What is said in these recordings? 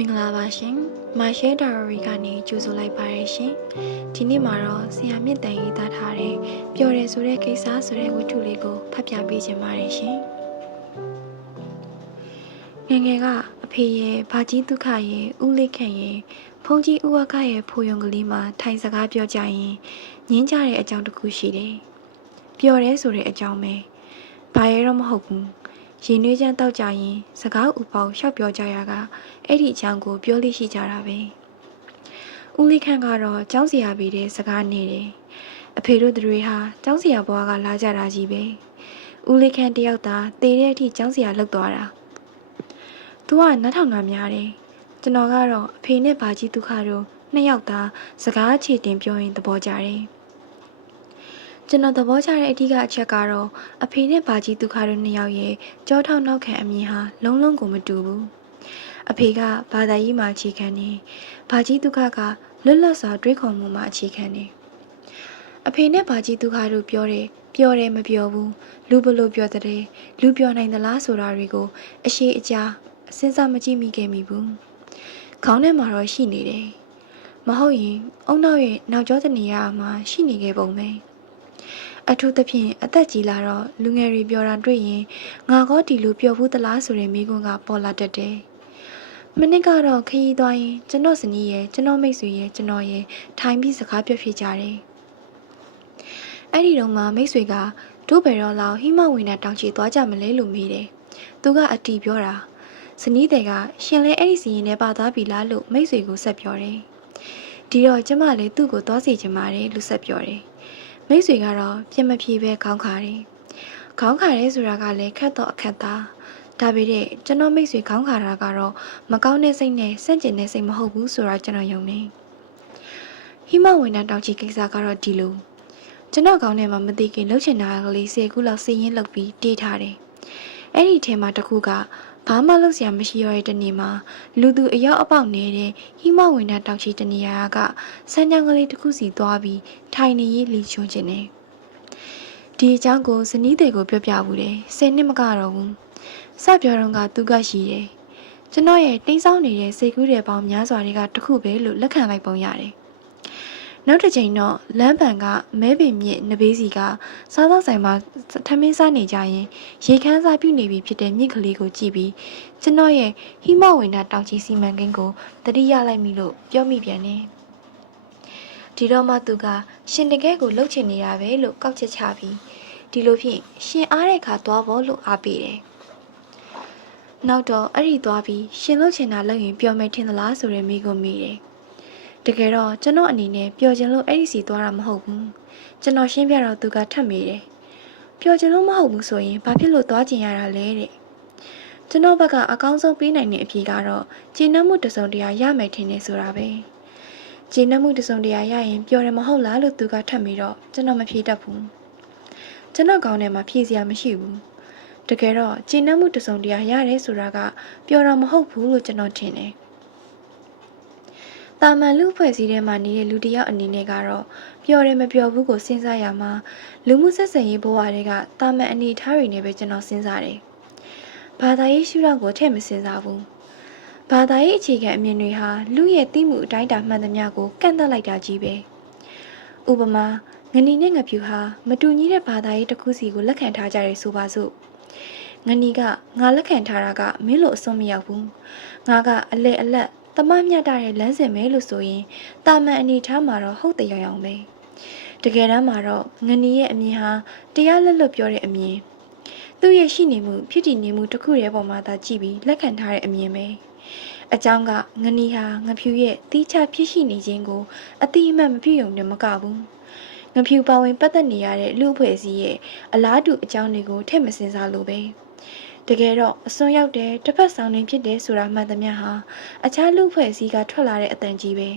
မင်္ဂလာပါရှင်။မာရှဲဒါရိုရီကနေကြိုဆိုလိုက်ပါရရှင်။ဒီနေ့မှာတော့ဆရာမြင့်တန်ရေးသားထားတဲ့ပျော်တယ်ဆိုတဲ့ကိစ္စဆိုတဲ့ဝတ္ထုလေးကိုဖတ်ပြပေးခြင်းပါတယ်ရှင်။ငယ်ငယ်ကအဖေရဲ့ဘာကြီးဒုက္ခရဲ့ဦးလေးခန့်ရဲ့ဖုန်ကြီးဦးဝကရဲ့ဖိုယုံကလေးမှာထိုင်စကားပြောကြရင်ငင်းကြတဲ့အကြောင်းတစ်ခုရှိတယ်။ပျော်တယ်ဆိုတဲ့အကြောင်းပဲ။ဘာရဲတော့မဟုတ်ဘူး။ရင်နွေးချမ်းတောက်ကြရင်စကားဥပေါင်းလျှောက်ပြောကြရကအဲ့ဒီအကြောင်းကိုပြောလိရှိကြတာပဲဦးလေးခန့်ကတော့ကျောင်းဆရာပေးတဲ့စကားနေတယ်အဖေတို့တွေဟာကျောင်းဆရာဘွားကလာကြတာကြီးပဲဦးလေးခန့်တယောက်သာတေတဲ့အထိကျောင်းဆရာလောက်သွားတာသူကနားထောင်တာများတယ်ကျွန်တော်ကတော့အဖေနဲ့ဘာကြီးဒုက္ခတို့နှစ်ယောက်သာစကားအခြေတင်ပြောရင်သဘောကျတယ်ကျွန်တော်သဘောကျတဲ့အဓိကအချက်ကတော့အဖေနဲ့ဘာကြီးဒုက္ခတို့နှစ်ယောက်ရဲ့ကြောထောက်နောက်ခံအမြင်ဟာလုံးလုံးကိုမတူဘူးအဖေကဘာသာရေးမှာအခြေခံနေဘာကြီးဒုက္ခကလွတ်လပ်စွာတွေးခေါ်မှုမှာအခြေခံနေအဖေနဲ့ဘာကြီးဒုက္ခတို့ပြောတယ်မပြောဘူးလူဘလို့ပြောတဲ့လူပြောနိုင်သလားဆိုတာတွေကိုအရှိအကြာစဉ်းစားမကြည့်မိခဲ့မိဘူးခေါင်းထဲမှာတော့ရှိနေတယ်မဟုတ်ရင်အုံနောက်ရဲ့နောက်ကျောတနေရာမှာရှိနေခဲ့ပုံပဲအထူးသဖြင့်အသက်ကြီးလာတော့လူငယ်တွေပြောတာတွေ့ရင်ငါကောဒီလိုပြောဘူးသလားဆိုတဲ့မိကွန်းကပေါ်လာတတ်တယ်မနစ်ကတော့ခရီးသွားရင်ကျွန်တော်ဇနီးရဲ့ကျွန်တော်မိတ်ဆွေရဲ့ကျွန်တော်ရဲ့ထိုင်ပြီးစကားပြောဖြစ်ကြတယ်။အဲ့ဒီတော့မှမိတ်ဆွေကတို့ဘယ်တော့လောက်ဟိမဝင်းနဲ့တောင်ချီသွားကြမလဲလို့မေးတယ်။သူကအတီပြောတာဇနီးတဲ့ကရှင်လဲအဲ့ဒီစီရင်နဲ့ပါသွားပြီလားလို့မိတ်ဆွေကိုဆက်ပြောတယ်။ဒီတော့ကျမလည်းသူ့ကိုသွားစီချင်ပါတယ်လို့ဆက်ပြောတယ်။မိတ်ဆွေကတော့ပြင်မပြေပဲခေါင်းခါတယ်။ခေါင်းခါရဲဆိုတာကလည်းခက်တော့အခက်သားဒါပေမဲ့ကျွန်တော်မိတ်ဆွေခေါင်းခါတာကတော့မကောင်းတဲ့စိတ်နဲ့စန့်ကျင်တဲ့စိတ်မဟုတ်ဘူးဆိုတာကျွန်တော်ယုံနေဟိမဝင်းနဲ့တောင်ချီကိစ္စကတော့ဒီလိုကျွန်တော်ကောင်းထဲမှာမသိခင်လှုပ်ချင်တာကလေး10ခုလောက်စည်ရင်းလှုပ်ပြီးတေးထားတယ်အဲ့ဒီထဲမှာတစ်ခုကဘာမှလုပ်စရာမရှိရတဲ့တနေ့မှာလူသူအရောက်အပေါက်နေတဲ့ဟိမဝင်းနဲ့တောင်ချီတနေရာကစမ်းချောင်းကလေးတစ်ခုစီသွားပြီးထိုင်နေရေးလီချွန်းခြင်းနဲ့ဒီအကြောင်းကိုဇနီးတွေကိုပြောပြဘူးတယ်10နှစ်မကတော့ဘူးစပြောတော့ကသူကရှိတယ်ကျွန်တော်ရဲ့တိမ်ဆောင်းနေတဲ့စိတ်ကူးတဲ့ပေါင်းများစွာတွေကတခုပဲလို့လက်ခံလိုက်ပုံရတယ်နောက်တစ်ချိန်တော့လမ်းပန်ကမဲပင်မြင့်နဘေးစီကစားသောက်ဆိုင်မှာထမင်းစားနေကြရင်ရေခမ်းစားပြုနေပြီဖြစ်တဲ့မြင့်ကလေးကိုကြည့်ပြီးကျွန်တော်ရဲ့ဟိမဝင်းနာတောင်ကြီးစီမံကိန်းကိုတတိယလိုက်ပြီလို့ပြောမိပြန်တယ်ဒီတော့မှသူကရှင်တကယ်ကိုလှုပ်ချင်နေတာပဲလို့ကောက်ချက်ချပြီးဒီလိုဖြင့်ရှင်အားတဲ့ခါသွားဖို့လို့အားပေးတယ်နောက်တော့အဲ့ဒီသွားပြီးရှင်လို့ချင်တာလုပ်ရင်ပျော်မယ်ထင်သလားဆိုတဲ့မိကိုမိတယ်။တကယ်တော့ကျွန်တော်အနေနဲ့ပျော်ချင်လို့အဲ့ဒီစီသွားတာမဟုတ်ဘူး။ကျွန်တော်ရှင်းပြတော့သူကထပ်မိတယ်။ပျော်ချင်လို့မဟုတ်ဘူးဆိုရင်ဘာဖြစ်လို့သွားချင်ရတာလဲတဲ့။ကျွန်တော်ဘက်ကအကောင်းဆုံးပေးနိုင်တဲ့အဖြေကတော့ကျေနပ်မှုတစုံတရာရမယ်ထင်နေဆိုတာပဲ။ကျေနပ်မှုတစုံတရာရရင်ပျော်တယ်မဟုတ်လားလို့သူကထပ်မိတော့ကျွန်တော်မဖြေတတ်ဘူး။ကျွန်တော်ကောင်းထဲမှာဖြေစရာမရှိဘူး။တကယ်တော့ကျဉ်းနှံမှုတစုံတရာရတယ်ဆိုတာကပျော်တော့မဟုတ်ဘူးလို့ကျွန်တော်ထင်တယ်။တာမန်လူဖွဲ့စည်းထဲမှာနေတဲ့လူတစ်ယောက်အနေနဲ့ကတော့ပျော်တယ်မပျော်ဘူးကိုစဉ်းစားရမှာလူမှုဆက်ဆံရေးဘဝတွေကတာမန်အနေထားတွေနဲ့ပဲကျွန်တော်စဉ်းစားတယ်။ဘာသာရေးရှုထောင့်ကိုထည့်မစဉ်းစားဘူး။ဘာသာရေးအခြေခံအမြင်တွေဟာလူရဲ့သိမှုအတိုင်းအတာမှန်သမျှကိုကန့်သတ်လိုက်တာကြီးပဲ။ဥပမာငနီနဲ့ငပြူဟာမတူညီတဲ့ဘာသာရေးတစ်ခုစီကိုလက်ခံထားကြတယ်ဆိုပါစို့ငနီကငါလက်ခံထားတာကမင်းလိုအစွန်းမရောက်ဘူးငါကအလဲအလက်တမမြတ်တဲ့လမ်းစဉ်ပဲလို့ဆိုရင်တာမန်အနေထားမှာတော့ဟုတ်တယ်ရောင်ပဲတကယ်တမ်းမှာတော့ငနီရဲ့အမြင်ဟာတရားလက်လွတ်ပြောတဲ့အမြင်သူ့ရဲ့ရှိနေမှုဖြစ်တည်နေမှုတစ်ခုရဲ့ပေါ်မှာသာကြည့်ပြီးလက်ခံထားတဲ့အမြင်ပဲအကြောင်းကငနီဟာငဖြူရဲ့တီးခြားဖြစ်ရှိနေခြင်းကိုအတိအမှတ်မပြုံနဲ့မကဘူးငဖြူပါဝင်ပတ်သက်နေရတဲ့လူအဖွဲ့အစည်းရဲ့အလားတူအကြောင်းတွေကိုထည့်မစင်စားလို့ပဲတကယ်တော့အစွန်းရောက်တဲ့တစ်ဖက်ဆောင်နေဖြစ်တယ်ဆိုတာမှန်သမျှဟာအခြားလူဖွဲ့စည်းကထွက်လာတဲ့အတန်ကြီးပဲ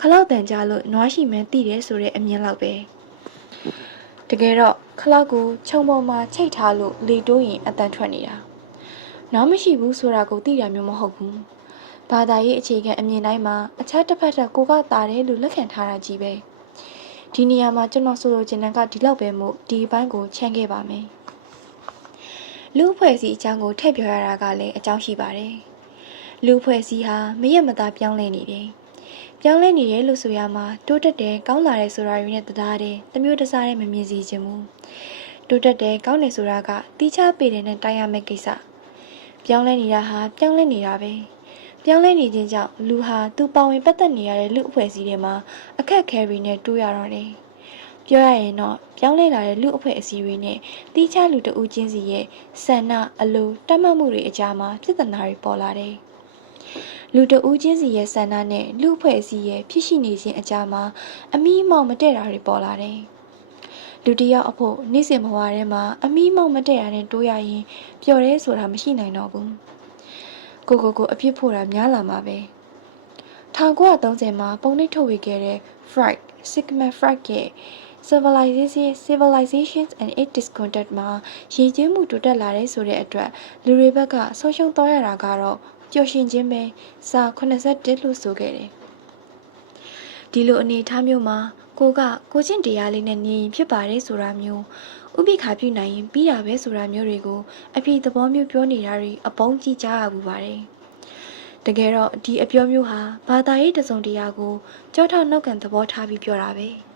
ခလောက်တန်ကြလို့နွားရှိမှန်းသိတယ်ဆိုတဲ့အမြင်လောက်ပဲတကယ်တော့ခလောက်ကိုခြုံပေါ်မှာချိတ်ထားလို့လေတိုးရင်အတန်ထွက်နေတာနောက်မရှိဘူးဆိုတာကိုသိတာမျိုးမဟုတ်ဘူးဘာသာရေးအခြေခံအမြင်တိုင်းမှာအခြားတစ်ဖက်ထက်ကိုကတာတယ်လို့လက်ခံထားတာကြီးပဲဒီနေရာမှာကျွန်တော်ဆိုလိုချင်တဲ့ကဒီလောက်ပဲမို့ဒီဘက်ကိုချမ်းခဲ့ပါမယ်လူဖွဲ့စည်းအကြောင်းကိုထည့်ပြောရတာကလည်းအကြောင်းရှိပါတယ် လူဖွဲ့စည်းဟာမရက်မသားပြောင်းလဲနေတယ်။ပြောင်းလဲနေတယ်လို့ဆိုရမှာတိုးတက်တယ်ကောင်းလာတယ်ဆိုတာတွေနဲ့တရားတယ်တမျိုးတစားနဲ့မမြင်စီခြင်းဘူး။တိုးတက်တယ်ကောင်းတယ်ဆိုတာကတီးခြားပေတယ်နဲ့တိုက်ရမယ့်ကိစ္စ။ပြောင်းလဲနေတာဟာပြောင်းလဲနေတာပဲ။ပြောင်းလဲနေခြင်းကြောင့်လူဟာသူပါဝင်ပတ်သက်နေရတဲ့လူအဖွဲ့အစည်းတွေမှာအခက်အခဲတွေနဲ့တိုးရတော့တယ်။ပြောရရင်တော့ပြောင်းလဲလာတဲ့လူအဖွဲ့အစည်းတွေနဲ့တီးခြားလူတဦးချင်းစီရဲ့ဆန္ဒအလိုတတ်မှတ်မှုတွေအကြားမှာပြဿနာတွေပေါ်လာတယ်။လူတဦးချင်းစီရဲ့ဆန္ဒနဲ့လူအဖွဲ့အစည်းရဲ့ဖြစ်ရှိနေခြင်းအကြားမှာအမိမောက်မတည့်တာတွေပေါ်လာတယ်။လူတယောက်အဖို့နေ့စဉ်ဘဝထဲမှာအမိမောက်မတည့်တာနဲ့တိုးရရင်ပျော်ရဲဆိုတာမရှိနိုင်တော့ဘူး။ကိုအပြစ်ဖို့တာများလာမှာပဲ။1930မှာပုံနှိပ်ထုတ်ဝေခဲ့တဲ့ Sigmund Freud ရဲ့ Civilizations and its Discontent မှာရည်ကျင်းမှုတိုးတက်လာတဲ့ဆိုတဲ့အတွက်လူတွေဘက်ကဆုံးရှုံးသွားရတာကတော့ပျော်ရွှင်ခြင်းပဲစာ81လို့ဆိုခဲ့တယ်။ဒီလိုအနေထားမျိုးမှာကိုချင်းတရားလေးနဲ့နေရင်ဖြစ်ပါတယ်ဆိုတာမျိုးဥပိ္ပခာပြုနိုင်ရင်ပြီးတာပဲဆိုတာမျိုးတွေကိုအပြည့်သဘောမျိုးပြောနေတာတွေအပေါင်းကြီးကြားရပူပါတယ်။တကယ်တော့ဒီအပြောမျိုးဟာဘာသာရေးတစုံတရာကိုကြောထောက်နှုတ်ကန်သဘောထားပြီးပြောတာပဲ။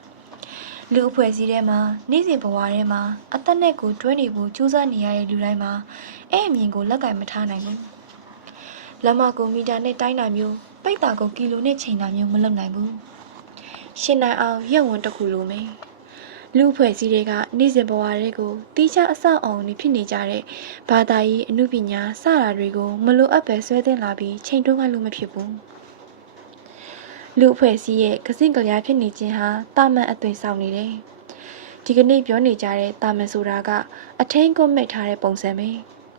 လူအဖွဲ့အစည်းထဲမှာနေ့စဉ်ဘဝထဲမှာအသက်နဲ့ကိုတွဲနေဖို့ကြိုးစားနေရတဲ့လူတိုင်းမှာအဲ့အမြင်ကိုလက်ကင်မထားနိုင်ဘူး။လက်မကိုမီတာနဲ့တိုင်းတာမျိုးပိတ်တာကိုကီလိုနဲ့ချိန်တာမျိုးမလုပ်နိုင်ဘူး။ရှင်းနိုင်အောင်ရက်ဝန်တစ်ခုလိုမယ်။လူအဖွဲ့အစည်းတွေကနေ့စဉ်ဘဝတွေကိုတီးခြားအဆောက်အအုံတွေဖြစ်နေကြတဲ့ဘာသာရေးအမှုပညာစတာတွေကိုမလိုအပ်ပဲဆွဲသွင်းလာပြီးချိန်တွန်းခိုင်းလို့မဖြစ်ဘူး။လူအဖွဲ့အစည်းရဲ့ကစင့်ကလျားဖြစ်နေခြင်းဟာတာမန်အသွင်ဆောင်နေတယ်။ဒီကနေ့ပြောနေကြတဲ့တာမန်ဆိုတာကအထင်းကိုမိတ်ထားတဲ့ပုံစံပဲ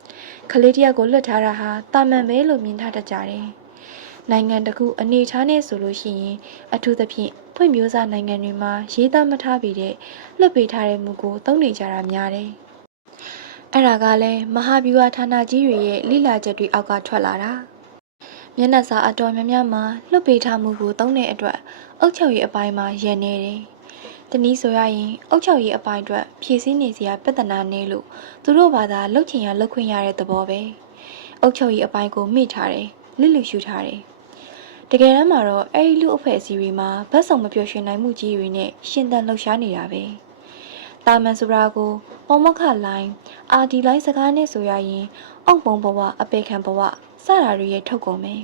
။ကလေးတယောက်ကိုလွတ်ထားတာဟာတာမန်ပဲလို့မြင်ထားတတ်ကြတယ်။နိုင်ငံတစ်ခုအနေထားနဲ့ဆိုလို့ရှိရင်အထူးသဖြင့်ဖွံ့ဖြိုးစားနိုင်ငံတွေမှာရေးသားမထားပြီးတဲ့လွတ်ပေးထားတဲ့မူကိုသုံးနေကြတာများတယ်။အဲ့ဒါကလည်းမဟာဗျူဟာဌာနကြီးတွေရဲ့လိလာချက်တွေအောက်ကထွက်လာတာ။မျက်နှာစာအတော်များများမှာလွတ်ပေးထားမှုကိုသုံးတဲ့အတွက်အုတ်ချုပ်ရေးအပိုင်းမှာရန်နေတယ်။တနည်းဆိုရရင်အုတ်ချုပ်ရေးအပိုင်းအတွက်ဖြည့်ဆည်းနေစရာပြဿနာနေလို့သူတို့ဘာသာလှုပ်ချင်ရလှုပ်ခွင့်ရတဲ့သဘောပဲ။အုတ်ချုပ်ရေးအပိုင်းကိုမိထားတယ်။လစ်လူရှူထားတယ်။တကယ်တမ်းမှာတော့အဲ့ဒီလူအဖွဲ့အစည်းတွေမှာဗတ်စုံမပြောရှင်နိုင်မှုကြီးတွေနဲ့ရှင်သန်လှုပ်ရှားနေတာပဲ။တာမန်ဆိုတာကိုပေါမခလိုင်းအာဒီလိုင်းစကားနဲ့ဆိုရရင်အောက်ပုံဘဝအပေခံဘဝစတာတွေရဲ့ထုတ်ကုန်ပဲ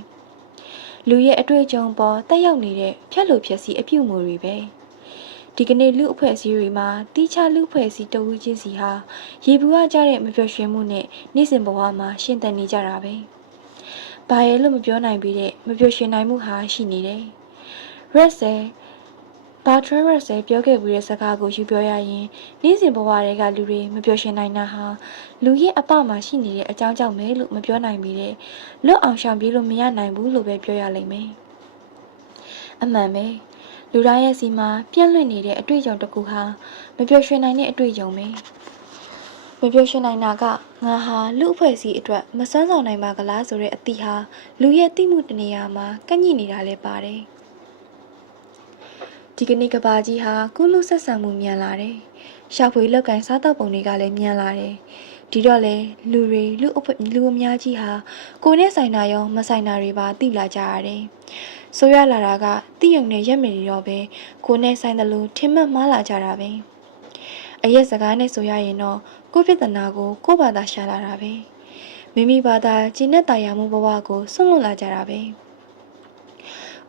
။လူရဲ့အတွေ့အကြုံပေါ်တက်ရောက်နေတဲ့ဖြတ်လို့ဖြက်စီအပြုတ်မှုတွေပဲ။ဒီကနေ့လူအဖွဲ့အစည်းတွေမှာတီးခြားလူအဖွဲ့အစည်းတဝူးချင်းစီဟာရေဘူးကကြတဲ့မပြောရှင်မှုနဲ့နေ့စဉ်ဘဝမှာရှင်သန်နေကြတာပဲ။ဘာရဲလို့မပြောနိုင်ပြီးတဲ့မပြောရှင်နိုင်မှုဟာရှိနေတယ်။ Bertrand Russell ပြောခဲ့ပြီးတဲ့စကားကိုယူပြောရရင်နေ့စဉ်ဘဝတွေကလူတွေမပြောရှင်နိုင်တာဟာလူရဲ့အပမှာရှိနေတဲ့အကြောင်းကြောင့်ပဲလို့မပြောနိုင်ပြီးတဲ့လွတ်အောင်ရှောင်ပြေးလို့မရနိုင်ဘူးလို့ပဲပြောရလိမ့်မယ်။အမှန်ပဲလူတိုင်းရဲ့စီမှာပြန့်လွင့်နေတဲ့အတွေ့အကြုံတစ်ခုဟာမပြောရှင်နိုင်တဲ့အတွေ့အကြုံပဲ။မပြောရှင်နိုင်တာကငါဟာလူအဖွဲ့အစည်းအတွက်မစွမ်းဆောင်နိုင်ပါကလားဆိုတဲ့အသည့်ဟာလူရဲ့သိမှုတနေရာမှာကန့်ညိနေတာလည်းပါတယ်။ဒီကနေ့ကဘာကြီးဟာကုလူဆက်ဆံမှုမြန်လာတယ်။ရှာဖွေလောက်ကန်စားတော့ပုံတွေကလည်းမြန်လာတယ်။ဒီတော့လေလူအများကြီးဟာကိုယ်နဲ့ဆိုင်တာရောမဆိုင်တာတွေပါသိလာကြရတယ်။ဆိုရလာတာကတိယုံနဲ့ရက်မနေတော့ပဲကိုယ်နဲ့ဆိုင်တယ်လို့ထင်မှတ်မှားလာကြတာပဲ။အရက်စကားနဲ့ဆိုရရင်တော့ကိုပြဿနာကိုကိုယ့်ဘာသာရှာလာတာပဲ။မိမိဘာသာကျင့်တဲ့တရားမှုဘဝကိုဆွန့်လွတ်လာကြတာပဲ။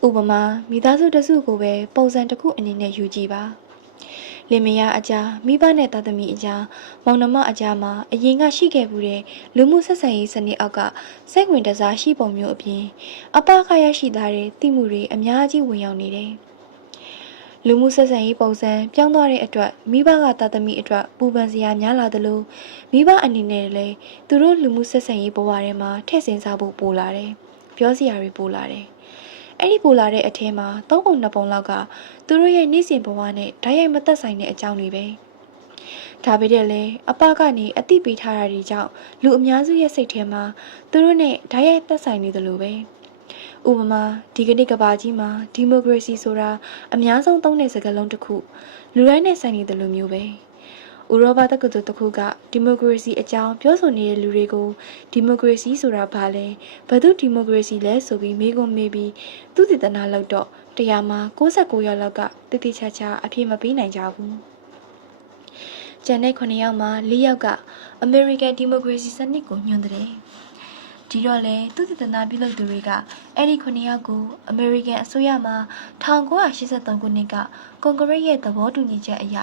ဥပမာမိသားစုတစုကိုပဲပုံစံတစ်ခုအနေနဲ့ယူကြည့်ပါလင်မယားအကြားမိဘနဲ့သားသမီးအကြားမောင်နှမအကြားမှာအရင်ကရှိခဲ့မှုတဲ့လူမှုဆက်ဆံရေးစနစ်အောက်ကစိတ်ဝင်တစားရှိပုံမျိုးအပြင်အပခရရှိသားတဲ့သိမှုတွေအများကြီးဝင်ရောက်နေတယ်လူမှုဆက်ဆံရေးပုံစံပြောင်းသွားတဲ့အတွက်မိဘကသားသမီးအတွက်ပူပန်စရာများလာသလိုမိဘအနေနဲ့လည်းသူတို့လူမှုဆက်ဆံရေးဘဝထဲမှာထည့်ဆင်စားဖို့ပိုလာတယ်ပြောစရာတွေပိုလာတယ်အဲ့ဒီပိုလာတဲ့အထဲမှာ3ပုံ2ပုံလောက်ကသူတို့ရဲ့နေ့စဉ်ဘဝနဲ့ဓာတ်ရိုက်မသက်ဆိုင်တဲ့အကြောင်းတွေပဲဒါပေမဲ့လည်းအပကနေအတိပေးထားတာတွေကြောင့်လူအများစုရဲ့စိတ်ထဲမှာသူတို့နဲ့ဓာတ်ရိုက်သက်ဆိုင်နေတယ်လို့ပဲဥပမာဒီကနေ့ကဘာကြီးမှာဒီမိုကရေစီဆိုတာအများဆုံးသုံးတဲ့စကားလုံးတစ်ခုလူတိုင်းနဲ့ဆိုင်နေတယ်လို့မျိုးပဲ ဥရောပတက္ကသိုလ်တစ်ခုကဒီမိုကရေစီအကြောင်းပြောဆိုနေတဲ့လူတွေကိုဒီမိုကရေစီဆိုတာဘာလဲဘယ်သူဒီမိုကရေစီလဲဆိုပြီးမေးခွန်းမေးပြီးသူတည်တနာလောက်တော့တရားမှာ69ယောက်လောက်ကတိတိကျကျအပြည့်မပေးနိုင်ကြဘူးကျန်တဲ့9ယောက်မှာ4ယောက်ကအမေရိကန်ဒီမိုကရေစီစနစ်ကိုညွှန်တယ်ဒီတော့လေသူတည်တနာပြုလုပ်သူတွေကအဲ့ဒီ9ယောက်ကိုအမေရိကန်အစိုးရမှ1983ခုနှစ်ကကွန်ဂရက်ရဲ့သဘောတူညီချက်အရ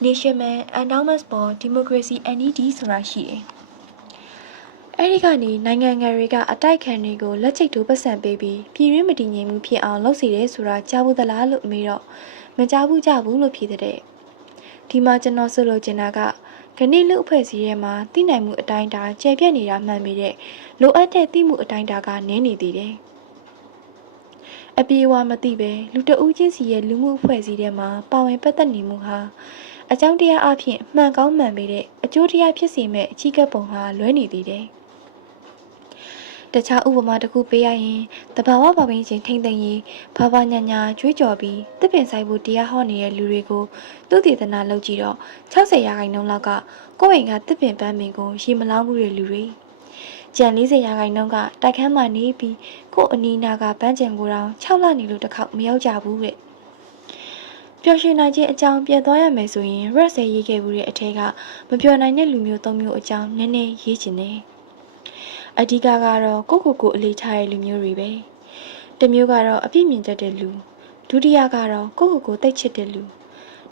National Endowment for Democracy NED ဆိုတာရှိတယ်။အဲဒီကနေနိုင်ငံငယ်တွေကအတိုက်ခံတွေကိုလက်ချိတ်ထိုးပတ်စံပေးပြီးပြည်ရင်းမတည်ငြိမ်မှုဖြစ်အောင်လုပ်စီတယ်ဆိုတာကြားဘူးသလားလို့မေးတော့မကြားဘူးကြဘူးလို့ဖြေတဲ့။ဒီမှာကျွန်တော်ဆိုလိုချင်တာကခဏလူအဖွဲ့အစည်းထဲမှာသိနိုင်မှုအတိုင်းတာကျယ်ပြန့်နေတာမှန်ပေတဲ့လိုအပ်တဲ့သိမှုအတိုင်းတာကနည်းနေသေးတယ်။အပြေအဝမသိပဲလူတဦးချင်းစီရဲ့လူမှုအဖွဲ့အစည်းထဲမှာပါဝင်ပတ်သက်နေမှုဟာအကြောင်းတရားအဖြစ်မှန်ကောင်းမှန်ပေတဲ့အကျိုးတရားဖြစ်စေမဲ့အချီးကပ်ပုံဟာလွဲနေသေးတယ်။တခြားဥပမာတစ်ခုပေးရရင်တဘာဝပါပင်ချင်းထိမ့်သိမ့်ရေးဘာဘာညာညာကြွေးကြော်ပြီးတစ်ပင်ဆိုင်ဖို့တရားဟောနေတဲ့လူတွေကိုသူတည်တနာလုပ်ကြည့်တော့60ရာခိုင်နှုန်းလောက်ကကိုယ့်အိမ်ကတစ်ပင်ပန်းပင်ကိုရေမလောင်းဘူးတဲ့လူတွေကျန်40ရာခိုင်နှုန်းကတိုက်ခန်းမှာနေပြီးကိုယ့်အနီးနားကပန်းချံကိုတောင်6လနေလို့တစ်ခေါက်မရောက်ကြဘူးတဲ့ပျော်ရွှင်နိုင်ခြင်းအကြောင်းပြန်သွားရမယ်ဆိုရင်ရက်ဆဲရေးခဲ့မှုရဲ့အထက်ကမပျော်နိုင်တဲ့လူမျိုး၃မျိုးအကြောင်းနည်းနည်းရေးချင်တယ်။အဓိကကတော့ကိုအလေးထားတဲ့လူမျိုးတွေပဲ။တစ်မျိုးကတော့အပြည့်မြင်တတ်တဲ့လူဒုတိယကတော့ကိုသိချစ်တဲ့လူ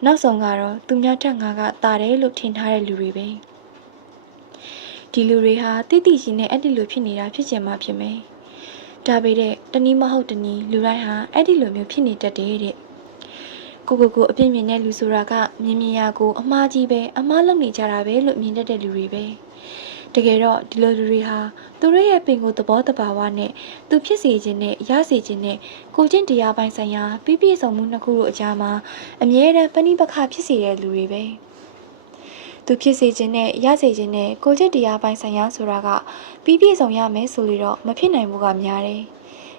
နောက်ဆုံးကတော့သူများထက်ငါကတာတယ်လို့ထင်ထားတဲ့လူတွေပဲ။ဒီလူတွေဟာတိတိကျကျနဲ့အဲ့ဒီလိုဖြစ်နေတာဖြစ်ချင်မှဖြစ်မယ်။ဒါပေမဲ့တနည်းမဟုတ်တနည်းလူတိုင်းဟာအဲ့ဒီလိုမျိုးဖြစ်နေတတ်တယ်တဲ့။ကိုအပြည့်မြင်တဲ့လူဆိုတာကမြင်ရကိုအမှားကြီးပဲအမှားလုပ်နေကြတာပဲလို့မြင်တတ်တဲ့လူတွေပဲတကယ်တော့ဒီလိုလူတွေဟာသူတို့ရဲ့ပင်ကိုသဘောတဘာဝနဲ့သူဖြစ်စေခြင်းနဲ့ရစေခြင်းနဲ့ကိုချင်းတရားပိုင်းဆိုင်ရာပြည့်စုံမှုနှစ်ခုတို့အကြားမှာအမြဲတမ်းပဏိပခဖြစ်စေတဲ့လူတွေပဲသူဖြစ်စေခြင်းနဲ့ရစေခြင်းနဲ့ကိုချင်းတရားပိုင်းဆိုင်ရာဆိုတာကပြည့်စုံရမယ်ဆိုလို့တော့မဖြစ်နိုင်ဘူးကများတယ်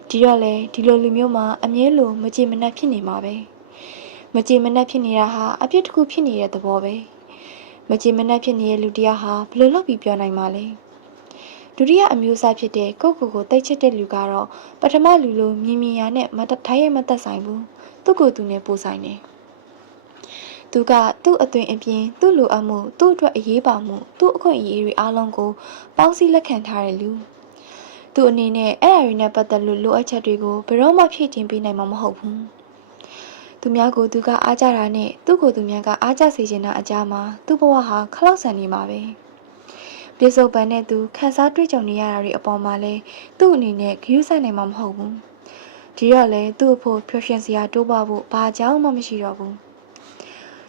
ဒီတော့လေဒီလိုလူမျိုးမှာအမြဲလိုမကြည်မနှက်ဖြစ်နေမှာပဲမကြည်မနှက်ဖြစ်နေတာဟာအပြစ်တစ်ခုဖြစ်နေတဲ့သဘောပဲမကြည်မနှက်ဖြစ်နေတဲ့လူတရားဟာဘယ်လိုလုပ်ပြီးပြောနိုင်မှာလဲဒုတိယအမျိုးအစားဖြစ်တဲ့ကိုသိချစ်တဲ့လူကတော့ပထမလူလိုမြင်ရနဲ့မထိုင်ရမသက်ဆိုင်ဘူးသူ့ကိုယ်သူနဲ့ပို့ဆိုင်တယ်သူကသူ့အသွင်အပြင်သူ့လိုအပ်မှုသူ့အတွက်အရေးပါမှုသူ့အခွင့်အရေးတွေအားလုံးကိုပေါင်းစည်းလက်ခံထားတဲ့လူသူအနေနဲ့အဲ့အရာတွေနဲ့ပတ်သက်လို့လိုအပ်ချက်တွေကိုဘယ်တော့မှဖြည့်တင်ပေးနိုင်မှာမဟုတ်ဘူးသူများကိုသူကအားကြတာနဲ့သူ့ကိုသူများကအားကြစေချင်တာအကြားမှာသူ့ဘဝဟာခလောက်ဆန်နေမှာပဲပြေစုံပန်တဲ့သူခန်းစားတွေ့ကြုံနေရတာတွေအပေါ်မှာလဲသူ့အနေနဲ့ဂရုစိုက်နိုင်မှာမဟုတ်ဘူးဒီတော့လဲသူ့အဖို့ပျော်ရွှင်စရာတိုးပွားဖို့ဘာကြောင့်မှမရှိတော့ဘူး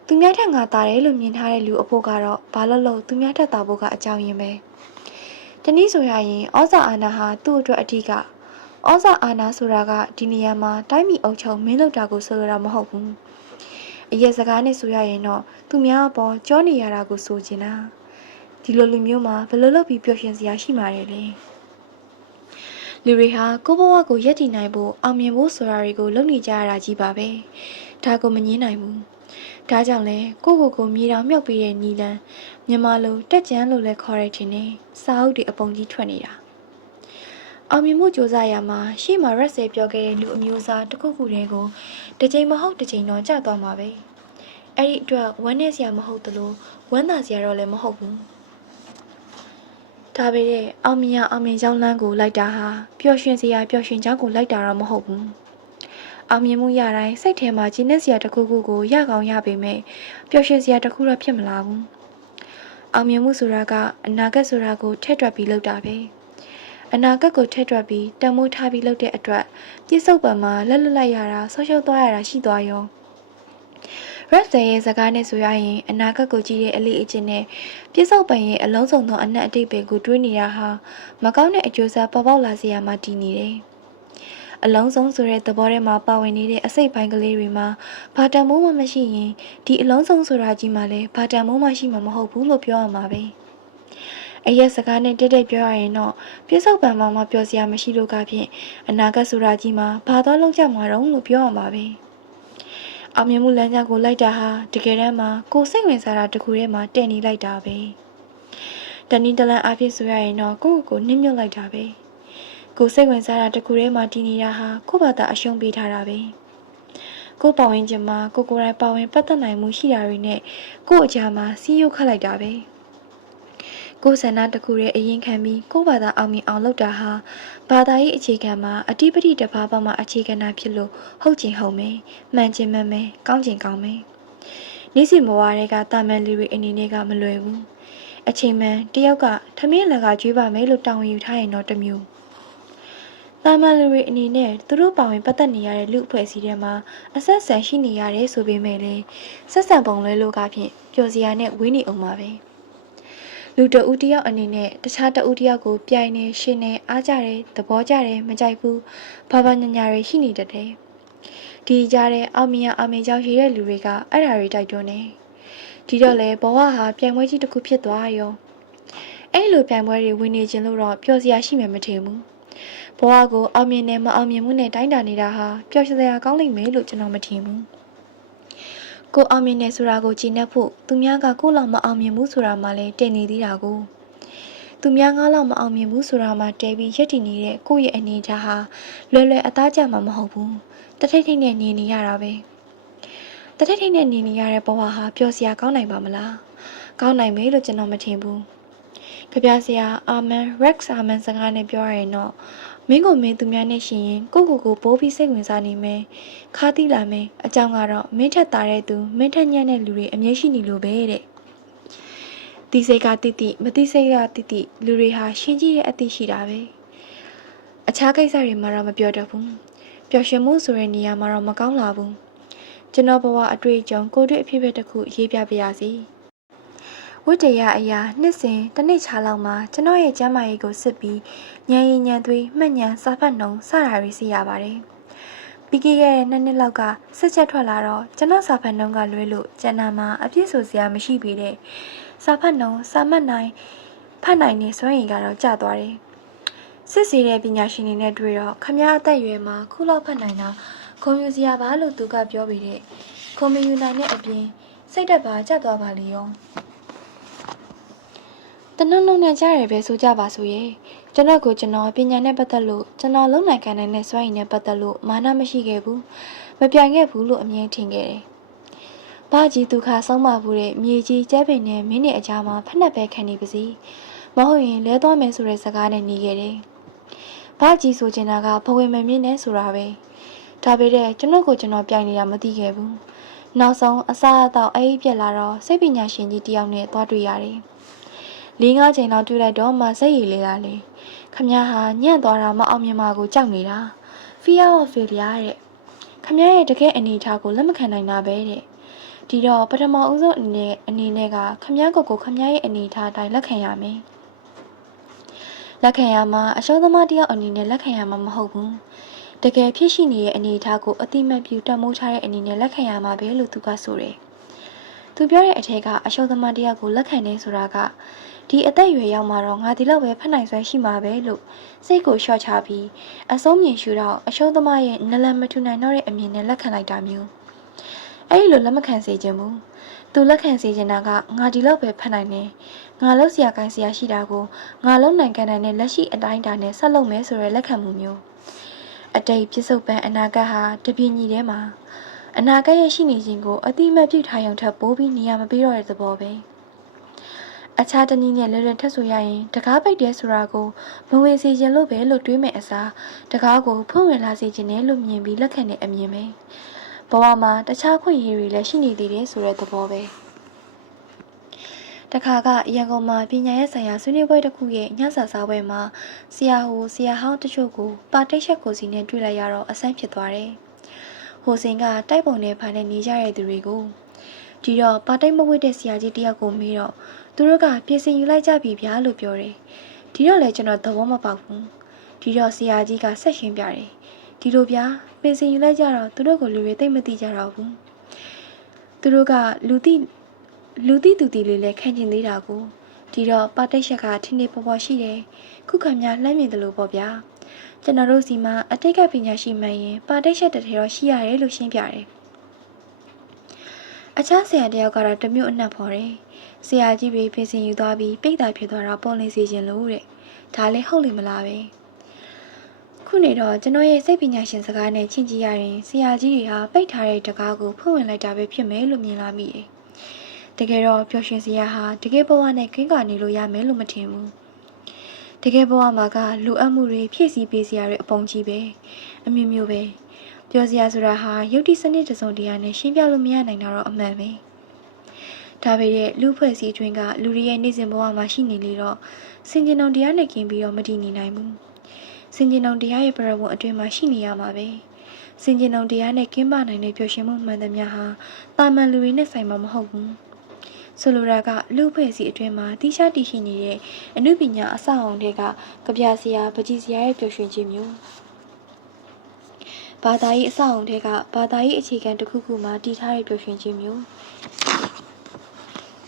သူများထက်ငါတာတယ်လို့မြင်ထားတဲ့လူအဖို့ကတော့ဘာလို့သူများထက်တာဖို့ကအကြောင်းရင်းပဲတနည်းဆိုရရင်ဩဇာအာဏာဟာသူ့အတွက်အထီးကဩဇာအာဏာဆိုတာကဒီနေရာမှာတိုင်းပြည်အုပ်ချုပ်မင်းလုပ်တာကိုဆိုလိုတာမဟုတ်ဘူးအရက်စကားနဲ့ဆိုရရင်တော့သူများအပေါ်ကြောနေရတာကိုဆိုချင်တာဒီလိုလူမျိုးမှာဘယ်လိုလုပ်ပြီးပျော်ရွှင်စရာရှိမှာလဲလူတွေဟာကိုယ့်ဘဝကိုရည်တည်နိုင်ဖို့အောင်မြင်ဖို့ဆိုတာတွေကိုလုပ်နေကြရတာကြီးပါပဲဒါကိုမငြင်းနိုင်ဘူးဒါကြောင့်လဲကိုမြေတောင်မြုပ်ပြီးတဲ့နီလန်မြန်မာလိုတက်ကြမ်းလို့လဲခေါ်ရခြင်းနဲ့စာအုပ်တွေအပုံကြီးထွက်နေတာအောင်မြင်မှုစ조사ရမှာရှေ့မှာရက်ဆဲပြောခဲ့တဲ့လူအမျိုးအစားတစ်ခုခုတည်းကိုတစ်ချိန်မဟုတ်တစ်ချိန်တော့ကြာသွားမှာပဲအဲ့ဒီအတွက်ဝမ်းနည်းစရာမဟုတ်သလိုဝမ်းသာစရာတော့လည်းမဟုတ်ဘူးဒါပေမဲ့အောင်မြင်ကြောင်းလမ်းကိုလိုက်တာဟာပျော်ရွှင်စရာပျော်ရွှင်ကြောင်းကိုလိုက်တာတော့မဟုတ်ဘူးအောင်မြင်မှုရတိုင်းစိတ်ထဲမှာကျဉ်းတဲ့စရာတစ်ခုခုကိုရကောင်းရပေမဲ့ပျော်ရွှင်စရာတစ်ခုတော့ဖြစ်မလာဘူးအောင်မြင်မှုဆိုတာကအနာဂတ်ဆိုတာကိုထည့်တွက်ပြီးလုပ်တာပဲအနာဂတ်ကိုထည့်တွက်ပြီးတမိုးထားပြီးလုပ်တဲ့အတွက်ပြစ္ဆုတ်ပံမှာလက်လွတ်လိုက်ရတာဆောက်ရှောက်သွားရတာရှိသွားရောရက်ဆယ်ရဲ့စကားနဲ့ဆိုရရင်အနာဂတ်ကိုကြည့်တဲ့အလေးအကျင့်နဲ့ပြစ္ဆုတ်ပံရဲ့အလုံးစုံသောအနက်အတိတ်ပဲကိုတွေးနေတာဟာမကောင်းတဲ့အကျိုးဆက်ပေါ်ပေါက်လာစေရမှတည်နေတယ်အလုံးစုံဆိုတဲ့သဘောထဲမှာပါဝင်နေတဲ့အစိတ်ပိုင်းကလေးတွေမှာဘာတန်မိုးမှမရှိရင်ဒီအလုံးစုံဆိုတာကြီးမှလည်းဘာတန်မိုးမှရှိမှာမဟုတ်ဘူးလို့ပြောရမှာပဲအရက်စကားနဲ့တိတ်တိတ်ပြောရရင်တော့ပြစ္ဆုတ်ပံမှာပြောစရာမရှိလို့ကဖြင့်အနာဂတ်ဆိုတာကြီးမှာဘာသွားလောက်ကြမှာတော့လို့ပြောရမှာပဲ အောင်မြင်မှုလမ်းကြောင်းကိုလိုက်တာဟာတကယ်တမ်းမှာကိုစိတ်ဝင်စားတာတစ်ခုတည်းမှာတည်နေလိုက်တာပဲတနည်းတလန်းအဖြစ်ဆိုရရင်တော့ကိုနှိမ့်မြုပ်လိုက်တာပဲကိုစိတ်ဝင်စားတာတစ်ခုတည်းမှာတည်နေတာဟာကိုဘာသာအရှုံးပေးထားတာပဲကိုပါဝင်ခြင်းမှာကိုယ်တိုင်ပါဝင်ပတ်သက်နိုင်မှုရှိတာတွေနဲ့ကိုအကြမှာစီးရုပ်ခတ်လိုက်တာပဲကိုဆန္ဒတစ်ခုရဲ့အရင်ခံပြီးကိုဘာသာအောင်မြင်အောင်လုပ်တာဟာဘာသာရေးအခြေခံမှာအတိပတိတစ်ပါးပါမှာအခြေခံတာဖြစ်လို့ဟုတ်ချင်ဟုတ်မယ်မှန်ချင်မှန်မယ်ကောင်းချင်ကောင်းမယ်နေ့စဉ်ဘဝတွေကတာမန်လူတွေအနေနဲ့ကမလွယ်ဘူးအချိန်မှန်တယောက်ကထမင်းလက်ကကြွေးပါမယ်လို့တောင်းယူထားရင်တော့တမျိုးတာမန်လူတွေအနေနဲ့သူတို့ပါဝင်ပတ်သက်နေရတဲ့လူအဖွဲ့အစည်းတွေမှာအဆက်ဆံရှိနေရတယ်ဆိုပေမဲ့လည်းဆက်ဆံပုံလွဲလို့ကဖြင့်ပျော်စရာနဲ့ဝေးနေအောင်ပါပဲလူတဦးတယောက်အနေနဲ့တခြားတဦးတယောက်ကိုပြိုင်နေရှင်းနေအားကြတယ်သဘောကျတယ်မကြိုက်ဘူးဘာဘာညာညာတွေရှိနေတတ်တယ်ဒီကြားတဲ့အောင်မြင်ကြောင့်ရှိတဲ့လူတွေကအဲ့ဓာတွေတိုက်တွန်းနေဒီတော့လေဘဝဟာပြိုင်ပွဲကြီးတစ်ခုဖြစ်သွားရောအဲ့လိုပြိုင်ပွဲတွေဝင်နေခြင်းလို့တော့ပျော်စရာရှိမှမထင်ဘူးဘဝကိုအောင်မြင်နေမအောင်မြင်မှုနဲ့တိုင်းတာနေတာဟာပျော်စရာကောင်းလိမ့်မယ်လို့ကျွန်တော်မထင်ဘူးကိုအောင်မြင်နေဆိုတာကိုကြည်နပ်ဖို့သူများကကိုလောက်မအောင်မြင်ဘူးဆိုတာမှလည်းတည်နေသေးတာကိုသူများငါလောက်မအောင်မြင်ဘူးဆိုတာမှတဲပြီးရက်တည်နေတဲ့ကိုယ့်ရဲ့အနေအထားဟာလွယ်လွယ်အသားကျမှာမဟုတ်ဘူးတထိတ်ထိတ်နဲ့နေနေရတာပဲတထိတ်ထိတ်နဲ့နေနေရတဲ့ဘဝဟာပျော်စရာကောင်းနိုင်ပါမလားကောင်းနိုင်မယ်လို့ကျွန်တော်မထင်ဘူးကြပြဆရာအာမန် Rex အာမန်စကားနဲ့ပြောရရင်တော့မင်းကိုမင်းသူများနဲ့ရှင်ရင်ကိုပိုးပြီးစိတ်ဝင်စားနေမယ်ခါတိလာမယ်အကြောင်းကတော့မင်းထက်သားတဲ့သူမင်းထက်ညံ့တဲ့လူတွေအမြဲရှိနေလို့ပဲတဲ့ဒီစိတ်ကတိတိမတိစိတ်ကတိတိလူတွေဟာရှင်းကြည့်တဲ့အသိရှိတာပဲအခြားကိစ္စတွေမှာတော့မပြောတတ်ဘူးပျော်ရွှင်မှုဆိုတဲ့နေရာမှာတော့မကောင်းလာဘူးကျွန်တော်ဘဝအတွေ့အကြုံကိုတွေ့အဖြစ်ပဲတစ်ခုရေးပြပါရစေဝိတ္တရအရာနှစ်စဉ်တစ်နေ့ချာလောက်မှာကျွန်တော်ရဲ့ကျမ်းမာရေးကိုစစ်ပြီးဉာဏ်ရည်ဉာဏ်သွေးမှတ်ဉာဏ်စာဖတ်နှုံစတာတွေသိရပါတယ်ပြီးခဲ့တဲ့2နှစ်လောက်ကစစ်ချက်ထွက်လာတော့ကျွန်တော်စာဖတ်နှုံကလွဲလို့ကျန်တာမှာအပြည့်ဆိုစရာမရှိပေတဲ့စာဖတ်နှုံစာမှတ်နိုင်ဖတ်နိုင်နေစွမ်းရည်ကတော့ကျသွားတယ်စစ်စီတဲ့ပညာရှင်တွေနဲ့တွေ့တော့ခမည်းအသက်အရွယ်မှာခုလောက်ဖတ်နိုင်တာခုံယူစရာပါလို့သူကပြောပြီးတဲ့ခုံမယူနိုင်တဲ့အပြင်စိတ်သက်ပါကျသွားပါလေရောတနှုံနှုံနဲ့ကြားရပဲဆိုကြပါဆိုရဲ့ကျွန်တော်ပညာနဲ့ပတ်သက်လို့ကျွန်တော်လုံနိုင်ခံနိုင်တဲ့စွမ်းရည်နဲ့ပတ်သက်လို့မာနမရှိခဲ့ဘူးမပြိုင်ခဲ့ဘူးလို့အမြင်ထင်ခဲ့တယ်။ဘာကြီးဒုက္ခဆုံးမဘူးတဲ့မြေကြီးကျဲပင်နဲ့မင်းနဲ့အကြားမှာဖက်နှက်ပဲခံနေပါစီမဟုတ်ရင်လဲသွားမယ်ဆိုတဲ့စကားနဲ့နေခဲ့တယ်။ဘာကြီးဆိုချင်တာကဘဝင်မမြင့်နဲ့ဆိုတာပဲ။ဒါပေမဲ့ကျွန်တော်ပြိုင်နေတာမသိခဲ့ဘူး။နောက်ဆုံးအစားအသောက်အိပ်ပြက်လာတော့စိတ်ပညာရှင်ကြီးတယောက်နဲ့သွားတွေ့ရတယ်။၄-၅ချိန်လောက်တွေ့လိုက်တော့မှစိတ်ရည်လေးလာလေခမည်းဟာညံ့သွားတာမအောင်မြင်မှာကိုကြောက်နေတာ Fear of failure တဲ့ခမည်းရဲ့တကယ်အနေထားကိုလက်မခံနိုင်တာပဲတဲ့ဒီတော့ပထမဦးဆုံးအနေနဲ့ကခမည်းခမည်းရဲ့အနေထားတိုင်းလက်ခံရမယ်လက်ခံရမှာအရှုံးသမားတယောက်အနေနဲ့လက်ခံရမှာမဟုတ်ဘူးတကယ်ဖြစ်ရှိနေတဲ့အနေအထားကိုအတိမတ်ပြုတတ်မိုးထားတဲ့အနေနဲ့လက်ခံရမှာပဲလို့သူကဆိုတယ်သူပြောတဲ့အထက်ကအရှုံးသမားတယောက်ကိုလက်ခံနေဆိုတာကဒီအသက်အရွယ်ရောက်မှာတော့ငါဒီလောက်ပဲဖတ်နိုင်စွမ်းရှိမှာပဲလို့စိတ်ကိုလျှော့ချပြီးအဆုံးမြင်ရှုတော့အရှုံးသမားရဲ့နလန်မထူနိုင်တော့တဲ့အမြင်နဲ့လက်ခံလိုက်တာမျိုးအဲ့လိုလက်မခံစေခြင်းဘူးသူလက်ခံစေခြင်းကငါဒီလောက်ပဲဖတ်နိုင်တယ်ငါလုံးစရာကိုင်းစရာရှိတာကိုငါလုံးနိုင်ကန်နိုင်တဲ့လက်ရှိအတိုင်းတာနဲ့ဆက်လုပ်မယ်ဆိုတဲ့လက်ခံမှုမျိုးအတိတ်ပြစ္ဆုတ်ပံအနာဂတ်ဟာတပြင်းကြီးထဲမှာအနာဂတ်ရဲ့ရှိနေခြင်းကိုအတိမတ်ပြုထားရုံထက်ပိုပြီးနေရာမပေးတော့တဲ့သဘောပဲအခြားတနည်းနဲ့လွယ်လွယ်ထက်ဆိုရရင်တကားပိတ်တယ်ဆိုတာကိုမဝင်စေခြင်းလို့ပဲလို့တွေးမယ်အစားတကားကိုဖွင့်ဝင်လာစေခြင်းနဲ့လို့မြင်ပြီးလက်ခံတဲ့အမြင်ပဲဘဝမှာတခြားခွင့်ရည်တွေလည်းရှိနေသေးတယ်ဆိုတဲ့သဘောပဲတခါကရန်ကုန်မှာပညာရေးဆိုင်ရာဆွေးနွေးပွဲတစ်ခုရဲ့ညစာစားပွဲမှာဆရာဟောင်းတချို့ကိုပါတိတ်ချက်ကိုစီနဲ့တွေ့လိုက်ရတော့အဆန်းဖြစ်သွားတယ်ဟိုစင်ကတိုက်ပုံနဲ့ဖာနဲ့နေကြတဲ့သူတွေကိုဒီတော့ပါတိတ်မဝတ်တဲ့ဆရာကြီးတယောက်ကိုမေးတော့သူတို့ကပြင်ဆင်ယူလိုက်ကြပြီဗျာလို့ပြောတယ်ဒီတော့လည်းကျွန်တော်သဘောမပေါက်ဘူးဒီတော့ဆရာကြီးကဆက်ရှင်းပြတယ်ဒီလိုဗျာပြင်ဆင်ယူလိုက်ကြတော့သူတို့ကိုလူတွေသိမ့်မသိကြတော့ဘူးသူတို့ကလူသိသူတီလေးလည်းခံကျင်သေးတာကိုဒီတော့ပါတိတ်ချက်ကထင်းနေပေါ်ပေါ်ရှိတယ်ခုခံများလှမ်းမြင်တယ်လို့ပေါ့ဗျာကျွန်တော်တို့စီမှာအတိတ်ကပညာရှိမှန်ရင်ပါတိတ်ချက်တစ်ထည်တော့ရှိရတယ်လို့ရှင်းပြတယ် အခြားဆရာတယောက်ကတော့တမျိုးအနှက်ဖော်တယ်ဆရာကြီးတွေပြင်ဆင်ယူသွားပြီးပိတ်တာဖြစ်သွားတာပေါ်လင်းစီခြင်းလို့တဲ့ဒါလည်းဟုတ်လိမ့်မလားပဲခုနေတော့ကျွန်တော်ရဲ့စိတ်ပညာရှင်စကားနဲ့ချင်းကြည့်ရရင်ဆရာကြီးတွေဟာပိတ်ထားတဲ့တကားကိုဖွင့်ဝင်လိုက်တာပဲဖြစ်မယ်လို့မြင်လာမိတယ်တကယ်တော့ပျော်ရွှင်စရာဟာတကယ်ဘဝနဲ့ခင်းကနေလို့ရမယ်လို့မထင်ဘူးတကယ်ဘဝမှာကလူအပ်မှုတွေဖြည့်ဆည်းပေးစရာတွေအပုံကြီးပဲအမျိုးမျိုးပဲပြောစရာဆိုတာဟာယုတ်တိစနစ်တစုံတရာနဲ့ရှင်းပြလို့မရနိုင်တာတော့အမှန်ပဲဒါပေမဲ့လူဖွဲ့စည်းအတွင်းကလူတွေရဲ့နေ့စဉ်ဘဝမှာရှိနေလေတော့စင်ကြင်ုံတရားနဲ့ကင်းပြီးတော့မတည်နေနိုင်ဘူးစင်ကြင်ုံတရားရဲ့ပရဝုံအတွင်းမှာရှိနေရမှာပဲစင်ကြင်ုံတရားနဲ့ကင်းပနိုင်တဲ့ပျော်ရွှင်မှုမှန်သမျှဟာတာမန်လူတွေနဲ့ဆိုင်မှာမဟုတ်ဘူးဆိုလိုတာကလူဖွဲ့စည်းအတွင်းမှာတိကျတည်ရှိနေတဲ့အနုပညာအဆောက်အအုံတွေကကြပြစရာပကြီးစရာရဲ့ပျော်ရွှင်ခြင်းမျိုးဘာသာရေးအဆောက်အအုံတွေကဘာသာရေးအခြေခံတစ်ခုခုမှာတည်ထားတဲ့ပျော်ရွှင်ခြင်းမျိုး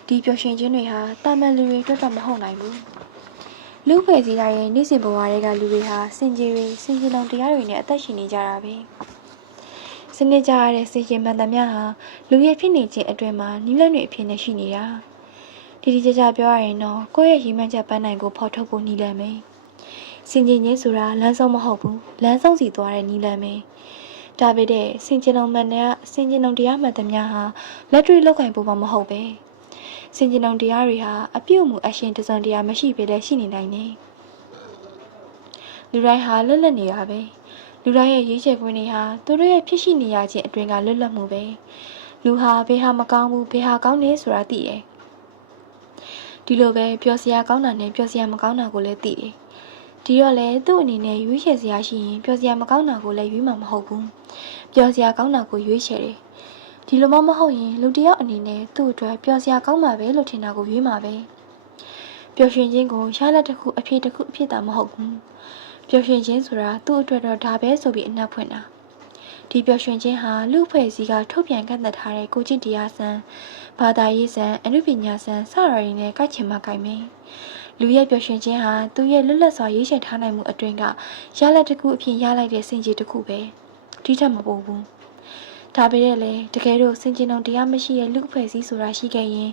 ဒီပျော်ရွှင်ခြင်းတွေဟာတာမန်လူတွေအတွက်တော့မဟုတ်နိုင်ဘူးလူဖွဲ့စည်းတိုင်းရဲ့နေ့စဉ်ဘဝတွေကလူတွေဟာစင်ကြယ်တွေစင်ကြယ်လုံးတရားတွေနဲ့အသက်ရှင်နေကြတာပဲစနစ်ကြရတဲ့စင်ကြယ်မှန်သမျှဟာလူရဲ့ဖြစ်နေခြင်းအတွင်းမှာနိလန့်တွေအဖြစ်နဲ့ရှိနေတာဒီကြကြပြောရရင်တော့ကိုယ့်ရဲ့ရည်မှန်းချက်ပန်းနိုင်ကိုဖော်ထုတ်ဖို့နှီးလန့်မယ်စင်ကြယ်ခြင်းဆိုတာလမ်းဆုံးမဟုတ်ဘူးလမ်းဆုံးစီသွားတဲ့နှီးလန့်မယ်ဒါပေမဲ့စင်ကြယ်လုံးမှန်တဲ့စင်ကြယ်လုံးတရားမှန်သမျှဟာလက်တွေ့လောက်ကင်ဖို့မဟုတ်ပဲစင်ကြယ်လုံးတရားတွေဟာအပြုတ်မှုအရှင်တစုံတရာမရှိပေတဲ့ရှိနေနိုင်တယ်လူတိုင်းဟာလွတ်လပ်နေရပဲလူတိုင်းရဲ့ရွေးချယ်ခွင့်တွေဟာသူတို့ရဲ့ဖြစ်ရှိနေရခြင်းအတွင်းကလွတ်လပ်မှုပဲလူဟာဘယ်ဟာမကောင်းဘူးဘယ်ဟာကောင်းတယ်ဆိုတာသိတယ်ဒီလိုပဲပျော်စရာကောင်းတာနဲ့ပျော်စရာမကောင်းတာကိုလည်းသိတယ်ဒီတော့လေသူ့အနေနဲ့ရွေးချယ်စရာရှိရင်ပျော်စရာမကောင်းတာကိုလည်းရွေးမှာမဟုတ်ဘူးပျော်စရာကောင်းတာကိုရွေးချယ်တယ်ဒီလိုမှမဟုတ်ရင်လူတစ်ယောက်အနေနဲ့သူ့အတွက်ပျော်စရာကောင်းမှာပဲလို့ထင်တာကိုရွေးမှာပဲပျော်ရွှင်ခြင်းကိုရလက်တစ်ခုအဖြစ်တစ်ခုအဖြစ်တာမဟုတ်ဘူးပျော်ရွှင်ခြင်းဆိုတာသူ့အတွက်တော့ဒါပဲဆိုပြီးအနက်ဖွင့်တာဒီပျော်ရွှင်ခြင်းဟာလူဖွဲ့စည်းကထုတ်ပြန်ကန့်သတ်ထားတဲ့ကိုကျင့်တရားစံဘာသာရေးစံအနုပညာစံစတာတွေနဲ့ကိုက်ချင်မှကိုက်မယ်လူရဲ့ပျော်ရွှင်ခြင်းဟာသူရဲ့လွတ်လပ်စွာရေးချယ်ထားနိုင်မှုအတွင်းကရလက်တစ်ခုအဖြစ်ရလိုက်တဲ့စင်ကြီးတစ်ခုပဲဒီထက်မပိုဘူးဒါပေမဲ့လည်းတကယ်လို့စင်ကြင်ုံတရားမရှိတဲ့လူအဖွဲ့အစည်းဆိုတာရှိခဲ့ရင်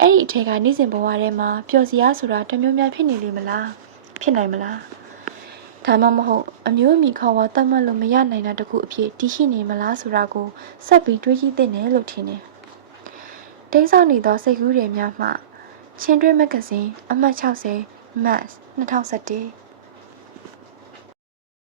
အဲ့ဒီအထက်ကနေ့စဉ်ဘဝထဲမှာပျော်စရာဆိုတာတမျိုးများဖြစ်နေလိမ့်မလားဖြစ်နိုင်မလားဒါမှမဟုတ်အမျိုးအမည်ခေါ်ဝေါ်တတ်မှတ်လို့မရနိုင်တာတခုအဖြစ်တည်ရှိနေမလားဆိုတာကိုဆက်ပြီးတွေးကြည့်သင့်တယ်လို့ထင်တယ်တိတ်ဆောက်နေသောစိတ်ကူးတွေများမှချင်းတွဲမဂ္ဂဇင်းအမှတ်60မတ်2017